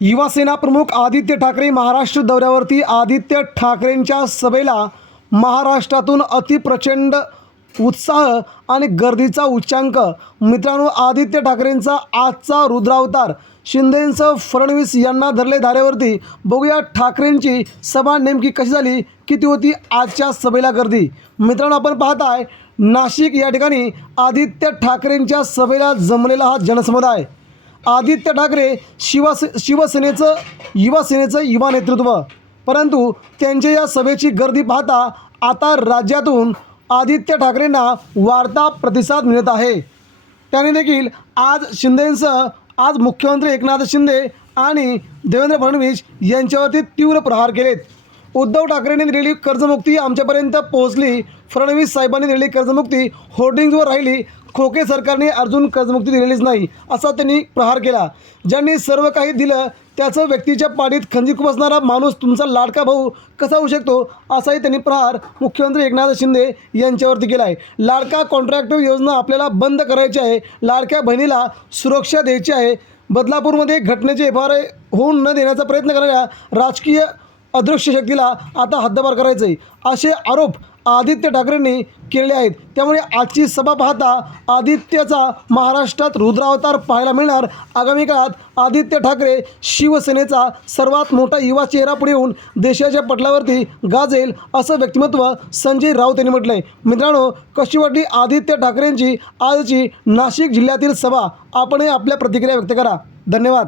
युवासेना प्रमुख आदित्य ठाकरे महाराष्ट्र दौऱ्यावरती आदित्य ठाकरेंच्या सभेला महाराष्ट्रातून अतिप्रचंड उत्साह आणि गर्दीचा उच्चांक. मित्रांनो आदित्य ठाकरेंचा आजचा रुद्रावतार शिंदेंसह फडणवीस यांना धरले धारेवरती. बघूया ठाकरेंची सभा नेमकी कशी झाली किती होती आजच्या सभेला गर्दी. मित्रांनो आपण पाहताय नाशिक या ठिकाणी आदित्य ठाकरेंच्या सभेला जमलेला हा जनसमुदाय. आदित्य ठाकरे शिवसे शिवसेनेचं युवासेनेचं युवा नेतृत्व. परंतु त्यांच्या या सभेची गर्दी पाहता आता राज्यातून आदित्य ठाकरेंना वार्ता प्रतिसाद मिळत आहे. त्याने देखील आज शिंदेंसह आज मुख्यमंत्री एकनाथ शिंदे आणि देवेंद्र फडणवीस यांच्यावरती तीव्र प्रहार केलेत. उद्धव ठाकरेंनी दिलेली कर्जमुक्ती आमच्यापर्यंत पोहोचली. फडणवीस साहेबांनी दिलेली कर्जमुक्ती होर्डिंग्जवर राहिली. खोके सरकारने अर्जून कर्जमुक्ती दिलेलीच नाही असा त्यांनी प्रहार केला. ज्यांनी सर्व काही दिलं त्याचं व्यक्तीच्या पाडीत खंजीर खुपसणारा माणूस तुमचा लाडका भाऊ कसा होऊ शकतो असाही त्यांनी प्रहार मुख्यमंत्री एकनाथ शिंदे यांच्यावरती केला आहे लाडका कॉन्ट्रॅक्टिव्ह योजना आपल्याला बंद करायची आहे लाडक्या बहिणीला सुरक्षा द्यायची आहे. बदलापूरमध्ये घटनेचे एफ आर होऊन न देण्याचा प्रयत्न करणाऱ्या राजकीय अदृश्य शक्तीला आता हद्दपार करायचं आहे असे आरोप आदित्य ठाकरेंनी केलेले आहेत. त्यामुळे आजची सभा पाहता आदित्यचा महाराष्ट्रात रुद्रावतार पाहायला मिळणार. आगामी काळात आदित्य ठाकरे शिवसेनेचा सर्वात मोठा युवा चेहरा पुढे येऊन देशाच्या पटलावरती गाजेल असं व्यक्तिमत्व संजय राऊत यांनी म्हटलं आहे मित्रांनो कशी वाटली आदित्य ठाकरेंची आजची नाशिक जिल्ह्यातील सभा? आपणही आपल्या प्रतिक्रिया व्यक्त करा. धन्यवाद.